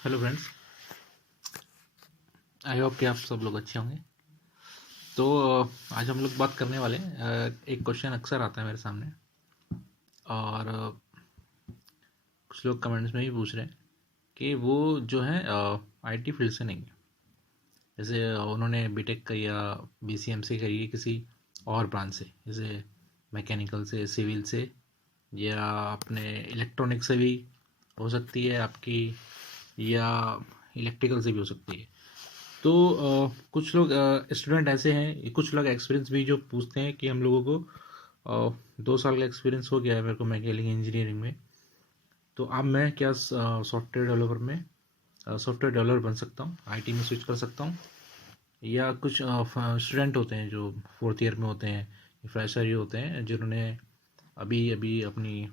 Hello friends, I hope कि आप सब लोग अच्छे होंगे। तो आज हम लोग बात करने वाले हैं। एक क्वेश्चन अक्सर आता है मेरे सामने और कुछ लोग कमेंट्स में भी पूछ रहे हैं कि वो जो है आईटी फील्ड से नहीं है। जैसे उन्होंने बीटेक करी या बीसीएमसी करी है किसी और ब्रांच से, जैसे मैकेनिकल से, सिविल से, या अपने इलेक्ट्रॉनिक से भी हो सकती है आपकी, या इलेक्ट्रिकल से भी हो सकती है। तो कुछ लोग स्टूडेंट ऐसे हैं, कुछ लोग एक्सपीरियंस भी जो पूछते हैं कि हम लोगों को 2 साल का एक्सपीरियंस हो गया है मेरे को मैकेनिकल इंजीनियरिंग में, तो अब मैं क्या सॉफ्टवेयर डेवलपर बन सकता हूँ, आईटी में स्विच कर सकता हूँ। या कुछ स्टूडेंट होते हैं जो फोर्थ ईयर में होते हैं, फ्रेशर ही होते हैं, जिन्होंने अभी अभी अपनी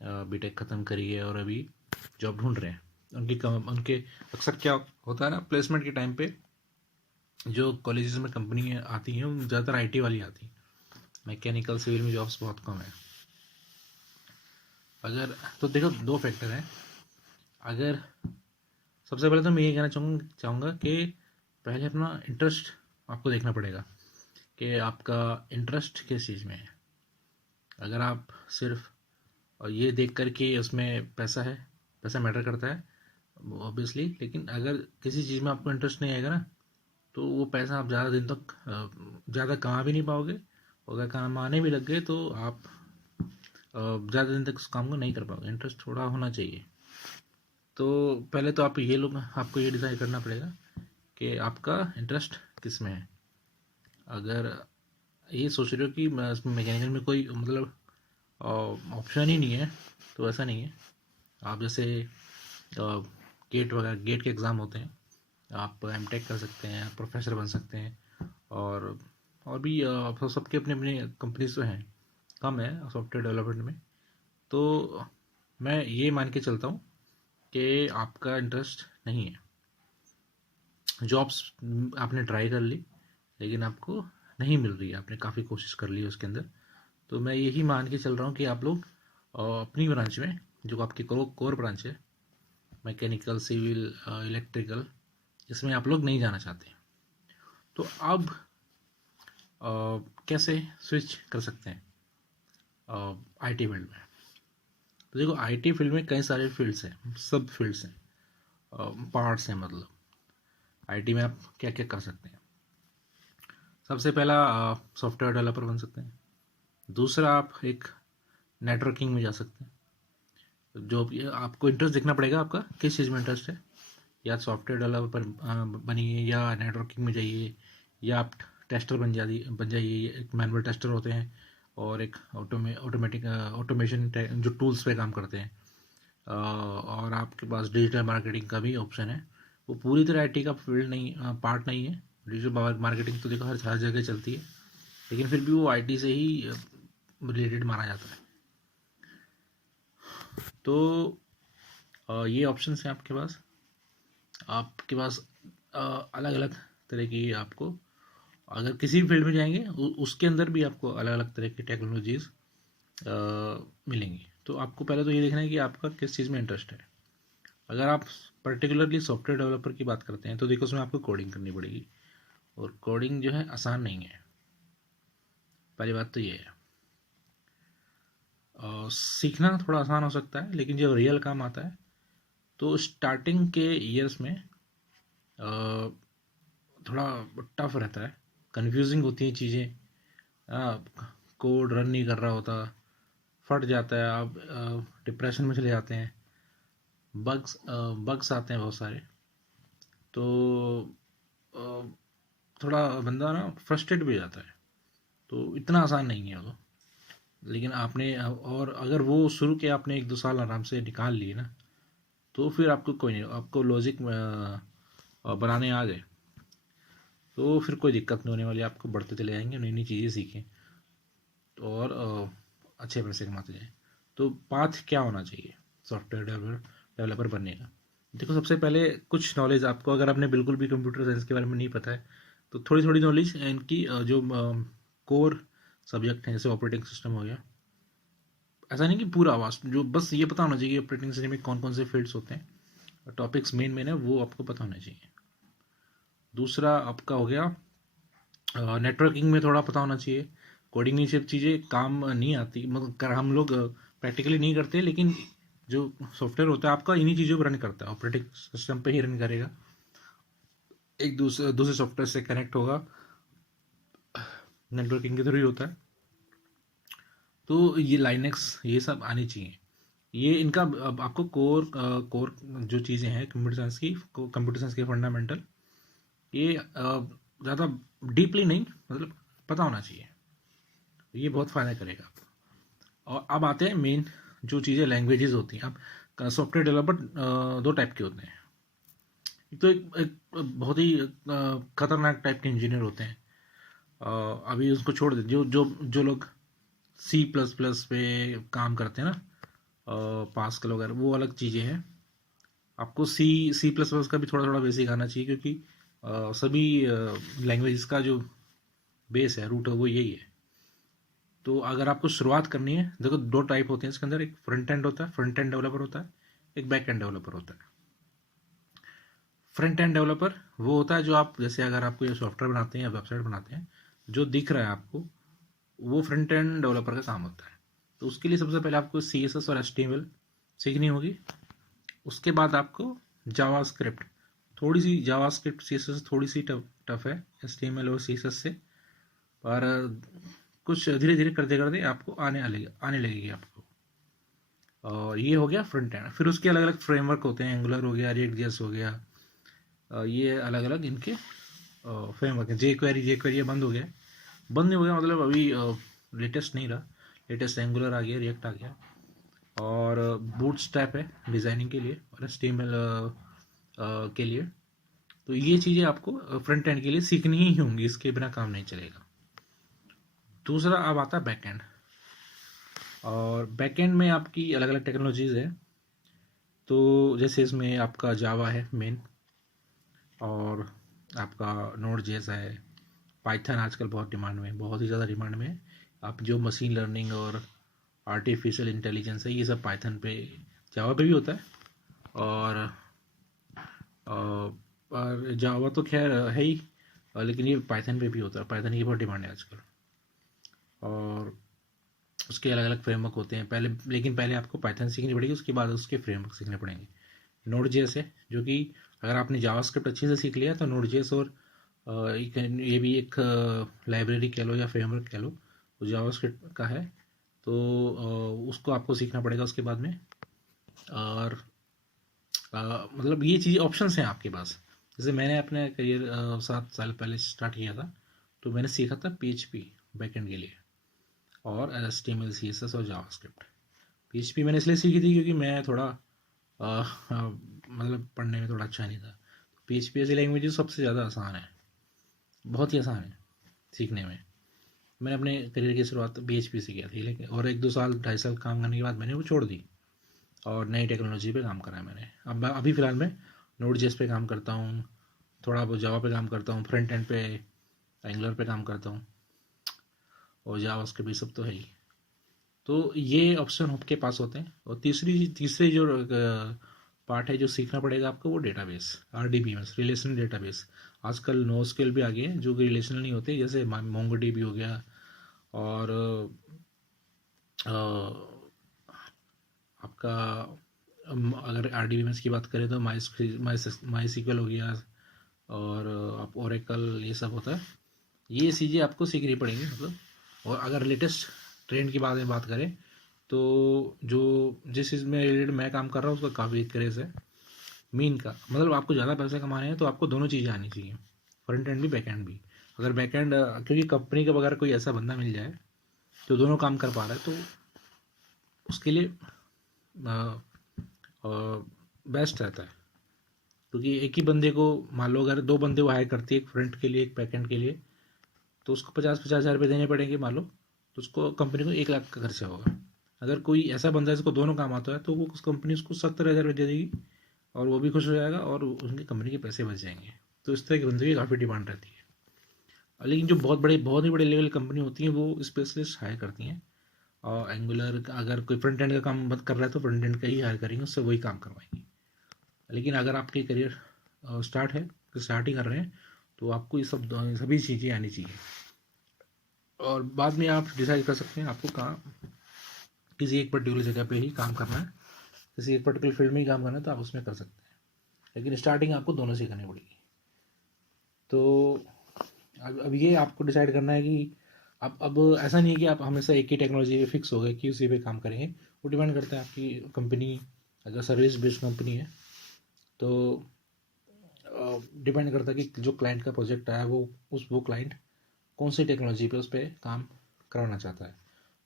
बीटेक ख़त्म करी है और अभी जॉब ढूंढ रहे हैं। उनके अक्सर क्या होता है ना, प्लेसमेंट के टाइम पे जो कॉलेजेस में कंपनी आती हैं वो ज़्यादातर आईटी वाली आती हैं। मैकेनिकल सिविल में जॉब्स बहुत कम है। अगर तो देखो, दो फैक्टर हैं। अगर सबसे पहले तो मैं ये कहना चाहूँगा कि पहले अपना इंटरेस्ट आपको देखना पड़ेगा कि आपका इंटरेस्ट किस चीज़ में है। अगर आप सिर्फ और ये देख कर कि उसमें पैसा है, पैसा मैटर करता है ऑब्वियसली, लेकिन अगर किसी चीज़ में आपको इंटरेस्ट नहीं आएगा ना, तो वो पैसा आप ज़्यादा दिन तक ज़्यादा कमा भी नहीं पाओगे। और अगर कमाने भी लग गए तो आप ज़्यादा दिन तक उस काम को नहीं कर पाओगे। इंटरेस्ट थोड़ा होना चाहिए। तो पहले तो आपको ये डिसाइड करना पड़ेगा कि आपका इंटरेस्ट किस में है। अगर ये सोच रहे हो कि मैकेनिकल में कोई मतलब ऑप्शन ही नहीं है, तो ऐसा नहीं है। आप जैसे गेट के एग्ज़ाम होते हैं, आप एमटेक कर सकते हैं, प्रोफेसर बन सकते हैं। और भी सबके अपने अपने कंपनीज तो हैं, कम है सॉफ्टवेयर डेवलपमेंट में। तो मैं ये मान के चलता हूँ कि आपका इंटरेस्ट नहीं है। जॉब्स आपने ट्राई कर ली लेकिन आपको नहीं मिल रही है, आपने काफ़ी कोशिश कर ली उसके अंदर। तो मैं यही मान के चल रहा हूँ कि आप लोग अपनी ब्रांच में, जो आपकी कोर ब्रांच है, मैकेनिकल सिविल इलेक्ट्रिकल, इसमें आप लोग नहीं जाना चाहते। तो अब कैसे स्विच कर सकते हैं आईटी फील्ड में। तो देखो, आईटी फील्ड में कई सारे फील्ड्स हैं, सब फील्ड्स हैं, पार्ट्स हैं। मतलब आईटी में आप क्या क्या कर सकते हैं। सबसे पहला, सॉफ्टवेयर डेवलपर बन सकते हैं। दूसरा, आप एक नेटवर्किंग में जा सकते हैं। जो आपको इंटरेस्ट देखना पड़ेगा, आपका किस चीज़ में इंटरेस्ट है। या सॉफ्टवेयर डेवलपर बनिए, या नेटवर्किंग में जाइए, या आप टेस्टर बन जाइए। एक मैनुअल टेस्टर होते हैं और एक ऑटोमेशन जो टूल्स पे काम करते हैं। और आपके पास डिजिटल मार्केटिंग का भी ऑप्शन है। वो पूरी तरह आईटी का फील्ड नहीं, पार्ट नहीं है। डिजिटल मार्केटिंग तो देखो हर जगह चलती है, लेकिन फिर भी वो आईटी से ही रिलेटेड माना जाता है। तो ये ऑप्शंस हैं आपके पास अलग अलग तरह की। आपको अगर किसी भी फील्ड में जाएंगे उसके अंदर भी आपको अलग अलग तरह की टेक्नोलॉजीज मिलेंगी। तो आपको पहले तो ये देखना है कि आपका किस चीज़ में इंटरेस्ट है। अगर आप पर्टिकुलरली सॉफ्टवेयर डेवलपर की बात करते हैं तो देखो, उसमें आपको कोडिंग करनी पड़ेगी, और कोडिंग जो है आसान नहीं है। पहली बात तो ये है। सीखना थोड़ा आसान हो सकता है, लेकिन जब रियल काम आता है तो स्टार्टिंग के ईयर्स में थोड़ा टफ रहता है, कंफ्यूजिंग होती हैं चीज़ें। कोड रन नहीं कर रहा होता, फट जाता है, आप डिप्रेशन में चले जाते हैं, बग्स आते हैं बहुत सारे। तो थोड़ा बंदा ना फ्रस्ट्रेट भी हो जाता है। तो इतना आसान नहीं है वो। लेकिन आपने और अगर वो शुरू के आपने 1-2 साल आराम से निकाल लिए ना, तो फिर आपको कोई नहीं, आपको लॉजिक बनाने आ गए तो फिर कोई दिक्कत नहीं होने वाली। आपको बढ़ते चले जाएंगे, नई नई चीज़ें सीखें तो, और अच्छे पैसे कमाते जाएं। तो पाथ क्या होना चाहिए सॉफ्टवेयर डेवलपर बनने का। देखो, सबसे पहले कुछ नॉलेज आपको, अगर आपने बिल्कुल भी कंप्यूटर साइंस के बारे में नहीं पता है, तो थोड़ी थोड़ी नॉलेज इनकी जो कोर सब्जेक्ट हैं, जैसे ऑपरेटिंग सिस्टम हो गया। ऐसा नहीं कि पूरा वास्ट, जो बस ये पता होना चाहिए कि ऑपरेटिंग सिस्टम में कौन कौन से फील्ड्स होते हैं, टॉपिक्स मेन है वो आपको पता होने चाहिए। दूसरा आपका हो गया नेटवर्किंग में थोड़ा पता होना चाहिए। कोडिंग ये सब चीज़ें काम नहीं आती, मतलब हम लोग प्रैक्टिकली नहीं करते, लेकिन जो सॉफ्टवेयर होता है आपका इन्हीं चीज़ों पर रन करता है, ऑपरेटिंग सिस्टम पे ही रन करेगा, एक दूसरे दूसरे सॉफ्टवेयर से कनेक्ट होगा, नेटवर्किंग के थ्रू ही होता है। तो ये लाइनेक्स ये सब आनी चाहिए। ये इनका अब आपको कोर जो चीज़ें हैं कंप्यूटर साइंस की फंडामेंटल, ये ज़्यादा डीपली नहीं, मतलब पता होना चाहिए, ये बहुत फ़ायदा करेगा आपको। और अब आते हैं मेन जो चीज़ें, लैंग्वेजेस होती हैं। अब सॉफ्टवेयर डेवलपर दो टाइप के होते हैं। एक तो एक बहुत ही खतरनाक टाइप के इंजीनियर होते हैं। अभी उसको छोड़ दे, जो जो जो लोग C++ पे काम करते हैं ना, पास्कल वगैरह, वो अलग चीज़ें हैं। आपको C++ का भी थोड़ा थोड़ा बेसिक आना चाहिए, क्योंकि सभी लैंग्वेजेस का जो बेस है, रूट है, वो यही है। तो अगर आपको शुरुआत करनी है, देखो दो टाइप होते हैं इसके अंदर, एक फ्रंट एंड होता है, फ्रंट एंड डेवलपर होता है, एक बैक एंड डेवलपर होता है। फ्रंट एंड डेवलपर वो होता है जो आप, जैसे अगर आपको ये सॉफ्टवेयर बनाते हैं या वेबसाइट बनाते हैं, जो दिख रहा है आपको, वो फ्रंट एंड डेवलपर का काम होता है। तो उसके लिए सबसे पहले आपको CSS और HTML सीखनी होगी। उसके बाद आपको जावास्क्रिप्ट, थोड़ी सी जावास्क्रिप्ट CSS थोड़ी सी टफ है HTML और CSS से, पर कुछ धीरे धीरे करते करते आपको आने लगेगी आपको। और ये हो गया फ्रंट एंड। फिर उसके अलग अलग फ्रेमवर्क होते हैं, एंगुलर हो गया, रिएक्ट.js हो गया, ये अलग अलग इनके फ्रेमवर्क है। जे क्वेरी बंद हो गया, बंद नहीं हो गया मतलब अभी लेटेस्ट नहीं रहा, लेटेस्ट एंगुलर आ गया, रिएक्ट आ गया, और बूटस्ट्रैप है डिज़ाइनिंग के लिए, और HTML के लिए। तो ये चीज़ें आपको फ्रंट एंड के लिए सीखनी ही होंगी, इसके बिना काम नहीं चलेगा। दूसरा अब आता है बैक एंड, और बैक एंड में आपकी अलग अलग टेक्नोलॉजीज़ है। तो जैसे इसमें आपका जावा है मेन, और आपका Node.js है, पाइथन आजकल बहुत डिमांड में है, बहुत ही ज़्यादा डिमांड में है। आप जो मशीन लर्निंग और आर्टिफिशियल इंटेलिजेंस है, ये सब पाइथन पे, जावा पे भी होता है, और पर जावा तो खैर है ही, लेकिन ये पाइथन पे भी होता है, पाइथन की बहुत डिमांड है आजकल। और उसके अलग अलग फ्रेमवर्क होते हैं पहले, लेकिन पहले आपको पाइथन सीखनी पड़ेगी, उसके बाद उसके फ्रेमवर्क सीखने पड़ेंगे। Node.js है, जो कि अगर आपने जावास्क्रिप्ट अच्छे से सीख लिया तो Node.js, और ये भी एक लाइब्रेरी कह लो या फ्रेमवर्क कह लो, वो जावास्क्रिप्ट का है। तो उसको आपको सीखना पड़ेगा उसके बाद में। और मतलब ये चीज़ ऑप्शंस हैं आपके पास। जैसे मैंने अपने करियर 7 साल पहले स्टार्ट किया था, तो मैंने सीखा था PHP बैकएंड के लिए, और HTML CSS और जावास्क्रिप्ट। PHP मैंने इसलिए सीखी थी क्योंकि मैं थोड़ा मतलब पढ़ने में थोड़ा अच्छा नहीं था। PHP ऐसी लैंग्वेज सबसे ज़्यादा आसान है, बहुत ही आसान है सीखने में। मैंने अपने करियर की शुरुआत PHP से किया थी, लेकिन और 1-2 साल 2.5 साल काम करने के बाद मैंने वो छोड़ दी, और नई टेक्नोलॉजी पे काम करा है मैंने। अब अभी फ़िलहाल मैं Node.js पे काम करता हूँ, थोड़ा बहुत जावा पे काम करता हूँ, फ्रंट एंड पे एंगुलर पे काम करता हूँ, और जावास्क्रिप्ट भी सब तो है ही। तो ये ऑप्शन आपके पास होते हैं। और तीसरी जो पार्ट है जो सीखना पड़ेगा आपको, वो डेटाबेस, RDBMS, रिलेशनल डेटाबेस। आजकल NoSQL भी आ गए हैं जो कि रिलेशनल नहीं होते, जैसे MongoDB हो गया, और आपका अगर RDBMS की बात करें तो MySQL हो गया, और आप ओरेकल, ये सब होता है। ये चीज़ें आपको सीखनी पड़ेंगी मतलब। और अगर लेटेस्ट ट्रेंड की बात करें, तो जो जिस चीज़ में रिलेटेड मैं काम कर रहा हूँ उसका काफ़ी क्रेज़ है मीन का। मतलब आपको ज़्यादा पैसे कमाने हैं तो आपको दोनों चीज़ें आनी चाहिए, फ्रंट एंड भी बैक एंड भी। अगर बैक एंड, क्योंकि कंपनी का अगर कोई ऐसा बंदा मिल जाए जो दोनों काम कर पा रहा है, तो उसके लिए बेस्ट रहता है। क्योंकि एक ही बंदे को, मान लो अगर 2 बंदे वो हायर करती है, एक फ्रंट के लिए एक बैक एंड के लिए, तो उसको 50-50 हज़ार रुपये देने पड़ेंगे मान लो, तो उसको कंपनी को 1 लाख का खर्चा होगा। अगर कोई ऐसा बंदा है जिसको दोनों काम आता है, तो वो उस कंपनी उसको 70,000 रुपये दे देगी, और वो भी खुश हो जाएगा, और उनकी कंपनी के पैसे बच जाएंगे। तो इस तरह के बंदे की काफ़ी डिमांड रहती है। लेकिन जो बहुत ही बड़े लेवल कंपनी होती हैं, वो स्पेशलिस्ट हायर करती हैं। और एंगुलर अगर कोई फ्रंट एंड का काम मत कर रहा है, तो फ्रंट एंड का ही हायर करेंगे, उससे वही काम करवाएंगे। लेकिन अगर आपके करियर स्टार्ट है, स्टार्ट ही कर रहे हैं, तो आपको ये सब सभी चीज़ें आनी चाहिए। और बाद में आप डिसाइड कर सकते हैं आपको कहाँ किसी एक पर्टिकुलर जगह पे ही काम करना है, किसी एक पर्टिकुलर फील्ड में ही काम करना है, तो आप उसमें कर सकते हैं। लेकिन स्टार्टिंग आपको दोनों से करनी पड़ेगी। तो अब ये आपको डिसाइड करना है कि अब ऐसा नहीं है कि आप हमेशा एक ही टेक्नोलॉजी पे फिक्स हो गए कि उसी पे काम करेंगे। वो डिपेंड करता है आपकी कंपनी, अगर सर्विस बेस्ड कंपनी है तो डिपेंड करता है कि जो क्लाइंट का प्रोजेक्ट आया वो क्लाइंट कौन सी टेक्नोलॉजी पे उस पर काम कराना चाहता है,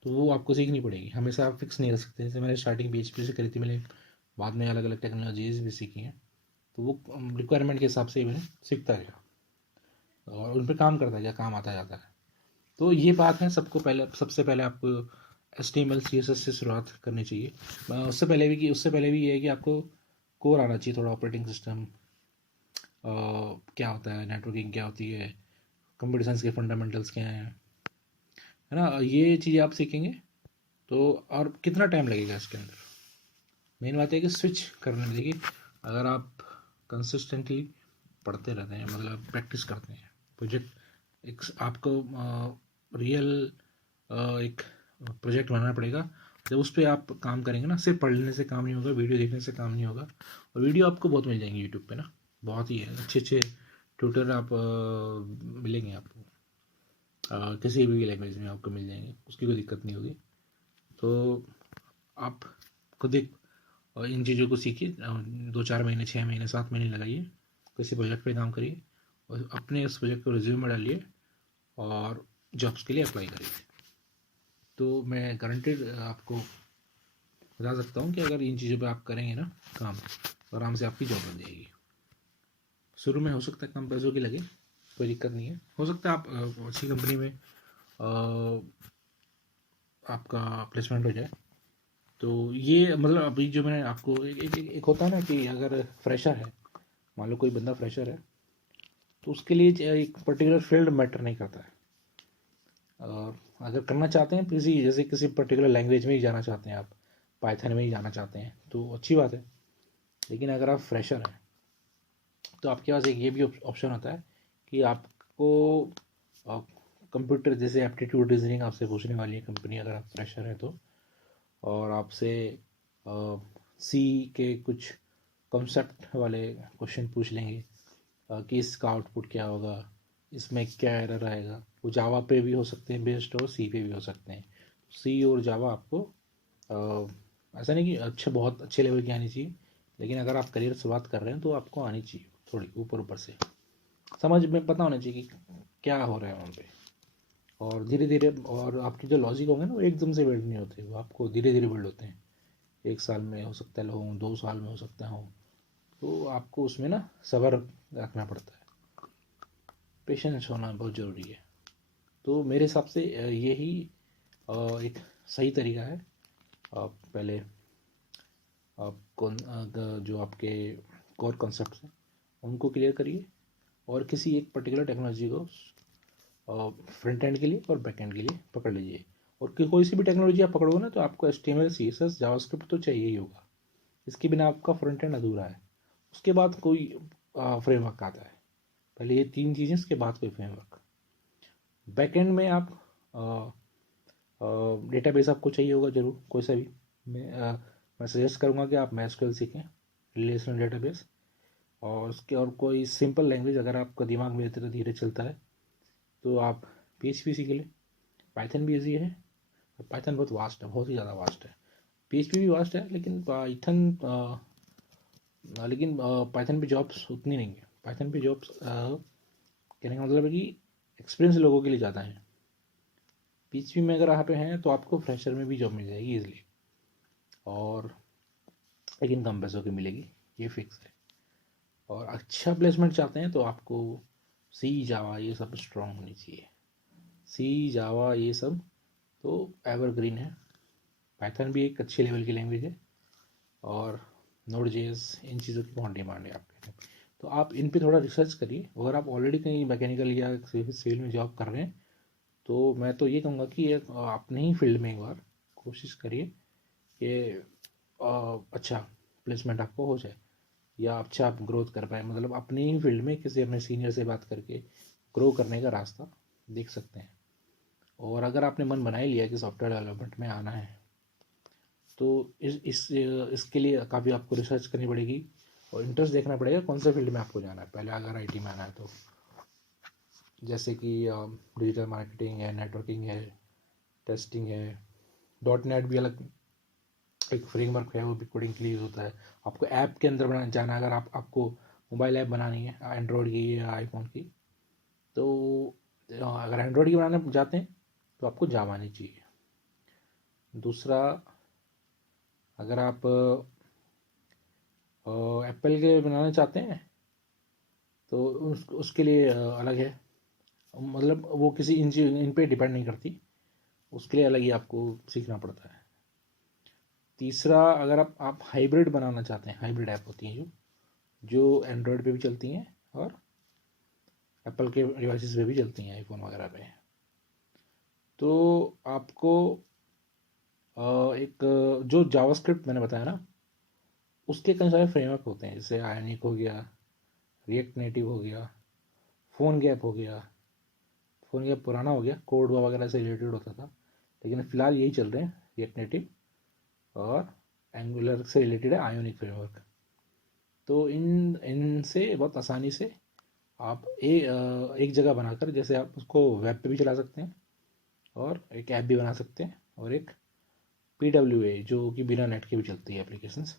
तो वो आपको सीखनी पड़ेगी। हमेशा आप फिक्स नहीं रह सकते। जैसे मैंने स्टार्टिंग PHP से करी थी, मैंने बाद में अलग अलग टेक्नोलॉजीज भी सीखी हैं, तो वो रिक्वायरमेंट के हिसाब से मैंने सीखता गया और उन पर काम करता गया, काम आता जाता है। तो ये बात है, सबसे पहले आपको HTML CSS से शुरुआत करनी चाहिए। उससे पहले भी ये है कि आपको कोर आना चाहिए थोड़ा, ऑपरेटिंग सिस्टम क्या होता है, नेटवर्किंग क्या होती है, कंप्यूटर साइंस के फंडामेंटल्स क्या हैं, है ना। ये चीज़ें आप सीखेंगे तो। और कितना टाइम लगेगा इसके अंदर, मेन बात है कि स्विच करने में। देखिए, अगर आप कंसिस्टेंटली पढ़ते रहते हैं, मतलब प्रैक्टिस करते हैं, प्रोजेक्ट एक आपको रियल एक प्रोजेक्ट बनाना पड़ेगा। जब उस पर आप काम करेंगे ना, सिर्फ पढ़ने से काम नहीं होगा, वीडियो देखने से काम नहीं होगा। और वीडियो आपको बहुत मिल जाएंगे यूट्यूब पे ना, बहुत ही है, अच्छे अच्छे ट्यूटर आप मिलेंगे आपको। किसी भी लैंग्वेज में आपको मिल जाएंगे, उसकी कोई दिक्कत नहीं होगी। तो आप खुद एक इन चीज़ों को सीखिए, 2-4 महीने, 6 महीने, 7 महीने लगाइए, किसी प्रोजेक्ट पे काम करिए और अपने उस प्रोजेक्ट को रिज्यूम में डालिए और जॉब्स के लिए अप्लाई करिए। तो मैं गारंटेड आपको बता सकता हूँ कि अगर इन चीज़ों पे आप करेंगे ना काम, तो आराम से आपकी जॉब बन जाएगी। शुरू में हो सकता है कम पैसों की लगे, कोई दिक्कत नहीं है। हो सकता है आप अच्छी कंपनी में आपका प्लेसमेंट हो जाए। तो ये मतलब अभी जो मैंने आपको एक होता है ना कि अगर फ्रेशर है, मान लो कोई बंदा फ्रेशर है, तो उसके लिए एक पर्टिकुलर फील्ड मैटर नहीं करता है। और अगर करना चाहते हैं जैसे किसी पर्टिकुलर लैंग्वेज में ही जाना चाहते हैं आप, पाइथन में ही जाना चाहते हैं, तो अच्छी बात है। लेकिन अगर आप फ्रेशर हैं तो आपके पास एक ये भी ऑप्शन होता है कि आपको कंप्यूटर जैसे एप्टीट्यूड रीजनिंग आपसे पूछने वाली है कंपनी, अगर आप फ्रेशर हैं तो। और आपसे सी के कुछ कॉन्सेप्ट वाले क्वेश्चन पूछ लेंगे कि इसका आउटपुट क्या होगा, इसमें क्या एरर आएगा। वो जावा पे भी हो सकते हैं बेस्ड और सी पे भी हो सकते हैं। सी और जावा आपको ऐसा नहीं कि बहुत अच्छे लेवल की आनी चाहिए, लेकिन अगर आप करियर शुरुआत कर रहे हैं तो आपको आनी चाहिए थोड़ी ऊपर ऊपर से, समझ में पता होना चाहिए कि क्या हो रहा है वहाँ पे। और धीरे धीरे, और आपके जो लॉजिक होंगे ना, वो एकदम से बिल्ड नहीं होते, वो आपको धीरे धीरे बिल्ड होते हैं। 1 साल में हो सकता है हो, 2 साल में हो सकता है हो। तो आपको उसमें ना सब्र रखना पड़ता है, पेशेंस होना बहुत ज़रूरी है। तो मेरे हिसाब से यही एक सही तरीका है। आप पहले आप जो आपके कोर कॉन्सेप्ट्स हैं उनको क्लियर करिए, और किसी एक पर्टिकुलर टेक्नोलॉजी को फ्रंट एंड के लिए और बैक एंड के लिए पकड़ लीजिए। और कोई सी भी टेक्नोलॉजी आप पकड़ोगे ना, तो आपको HTML CSS जावास्क्रिप्ट तो चाहिए ही होगा। इसके बिना आपका फ्रंट एंड अधूरा है। उसके बाद कोई फ्रेमवर्क आता है, पहले ये 3 चीज़ें, उसके बाद कोई फ्रेमवर्क। बैक एंड में आप डेटाबेस आपको चाहिए होगा ज़रूर, कोई सा भी। मैं सजेस्ट करूँगा कि आप MySQL सीखें, रिलेशनल डेटाबेस। और उसके और कोई सिंपल लैंग्वेज अगर आपका दिमाग में धीरे धीरे चलता है तो आप PHP सीख लें। पाइथन भी ईजी है, पाइथन बहुत वास्ट है, बहुत ही ज़्यादा वास्ट है। PHP भी वास्ट है, लेकिन पाइथन पे जॉब्स उतनी नहीं है। पाइथन पे जॉब्स कहने का मतलब है कि एक्सपीरियंस लोगों के लिए ज़्यादा है। PHP में अगर आप हैं तो आपको फ्रेशर में भी जॉब मिल जाएगी ईजिली, और लेकिन कम पैसों की मिलेगी, ये फिक्स है। और अच्छा प्लेसमेंट चाहते हैं तो आपको सी जावा ये सब स्ट्रॉन्ग होनी चाहिए। सी जावा ये सब तो एवरग्रीन है। पाइथन भी एक अच्छे लेवल की लैंग्वेज है, और Node.js, इन चीज़ों की बहुत डिमांड है आपके। तो आप इन पे थोड़ा रिसर्च करिए। अगर आप ऑलरेडी कहीं मैकेनिकल या सिविल में जॉब कर रहे हैं, तो मैं तो ये कहूँगा कि अपने ही फील्ड में एक बार कोशिश करिए कि अच्छा प्लेसमेंट आपको हो जाए। या अच्छा आप ग्रोथ कर पाए, मतलब अपनी ही फील्ड में किसी अपने सीनियर से बात करके ग्रो करने का रास्ता देख सकते हैं। और अगर आपने मन बना ही लिया कि सॉफ्टवेयर डेवलपमेंट में आना है, तो इसके लिए काफ़ी आपको रिसर्च करनी पड़ेगी और इंटरेस्ट देखना पड़ेगा कौन से फील्ड में आपको जाना है। पहले अगर आईटी में आना है तो जैसे कि डिजिटल मार्केटिंग है, नेटवर्किंग है, टेस्टिंग है, डॉट नेट भी अलग एक फ्रेमवर्क है, वो भी कोडिंग के लिए यूज़ होता है। आपको ऐप के अंदर बना जाना है, अगर आपको मोबाइल ऐप बनानी है एंड्रॉयड की या आईफोन की, तो अगर एंड्रॉयड की बनाने जाते हैं तो आपको जावा आनी चाहिए। दूसरा, अगर आप एप्पल के बनाना चाहते हैं तो उसके लिए अलग है, मतलब वो किसी इन पे डिपेंड नहीं करती, उसके लिए अलग ही आपको सीखना पड़ता है। तीसरा, अगर आप हाइब्रिड बनाना चाहते हैं, हाइब्रिड ऐप होती हैं जो एंड्रॉयड पे भी चलती हैं और एप्पल के डिवाइसेस पे भी चलती हैं, आईफोन वगैरह पे, तो आपको एक जो जावास्क्रिप्ट मैंने बताया ना, उसके कई सारे फ्रेमवर्क होते हैं, जैसे आयनिक हो गया, रिएक्ट नेटिव हो गया, फ़ोन गैप हो गया। फ़ोन गैप पुराना हो गया, कोड वगैरह से रिलेटेड होता था, लेकिन फ़िलहाल यही चल रहे हैं, रिएक्ट नेटिव और एंगुलर से रिलेटेड है आयोनिक फ्रेमवर्क। तो इनसे बहुत आसानी से आप एक जगह बनाकर, जैसे आप उसको वेब पे भी चला सकते हैं और एक ऐप भी बना सकते हैं, और एक PWA जो कि बिना नेट के भी चलती है एप्लीकेशंस,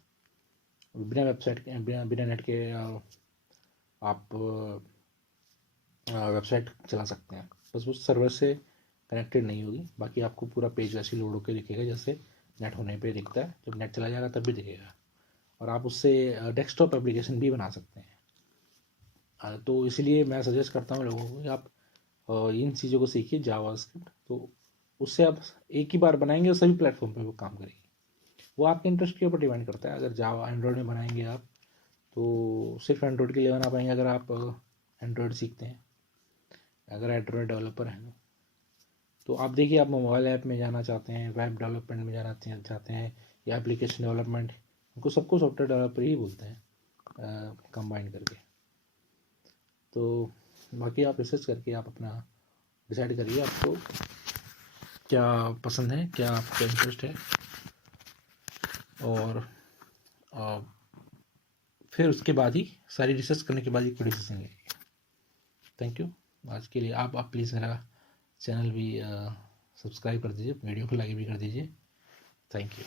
बिना वेबसाइट के, बिना नेट के आप वेबसाइट चला सकते हैं। बस उस सर्वर से कनेक्टेड नहीं होगी, बाकी आपको पूरा पेज वैसे लोड होकर दिखेगा जैसे नेट होने पे दिखता है, जब नेट चला जाएगा तब भी दिखेगा। और आप उससे डेस्कटॉप एप्लीकेशन भी बना सकते हैं। तो इसलिए मैं सजेस्ट करता हूँ लोगों को कि आप इन चीज़ों को सीखिए, जावास्क्रिप्ट, तो उससे आप एक ही बार बनाएंगे और सभी प्लेटफॉर्म पे वो काम करेगी। वो आपके इंटरेस्ट के ऊपर डिपेंड करता है। अगर जावा एंड्रॉयड में बनाएंगे आप तो सिर्फ एंड्रॉयड के लिए बना पाएंगे, अगर आप एंड्रॉयड सीखते हैं, अगर एंड्रॉयड डेवलपर हैं तो आप देखिए, आप मोबाइल ऐप में जाना चाहते हैं, वेब डेवलपमेंट में जाना चाहते हैं, या एप्लीकेशन डेवलपमेंट, उनको सबको सॉफ्टवेयर डेवलपर ही बोलते हैं कंबाइन करके। तो बाकी आप रिसर्च करके आप अपना डिसाइड करिए आपको क्या पसंद है, क्या आपका इंटरेस्ट है, और फिर उसके बाद ही, सारी रिसर्च करने के बाद ही कोई डिसीजन लीजिए। Thank you. आज के लिए आप प्लीज़ मेरा चैनल भी सब्सक्राइब कर दीजिए, वीडियो को लाइक भी कर दीजिए। Thank you.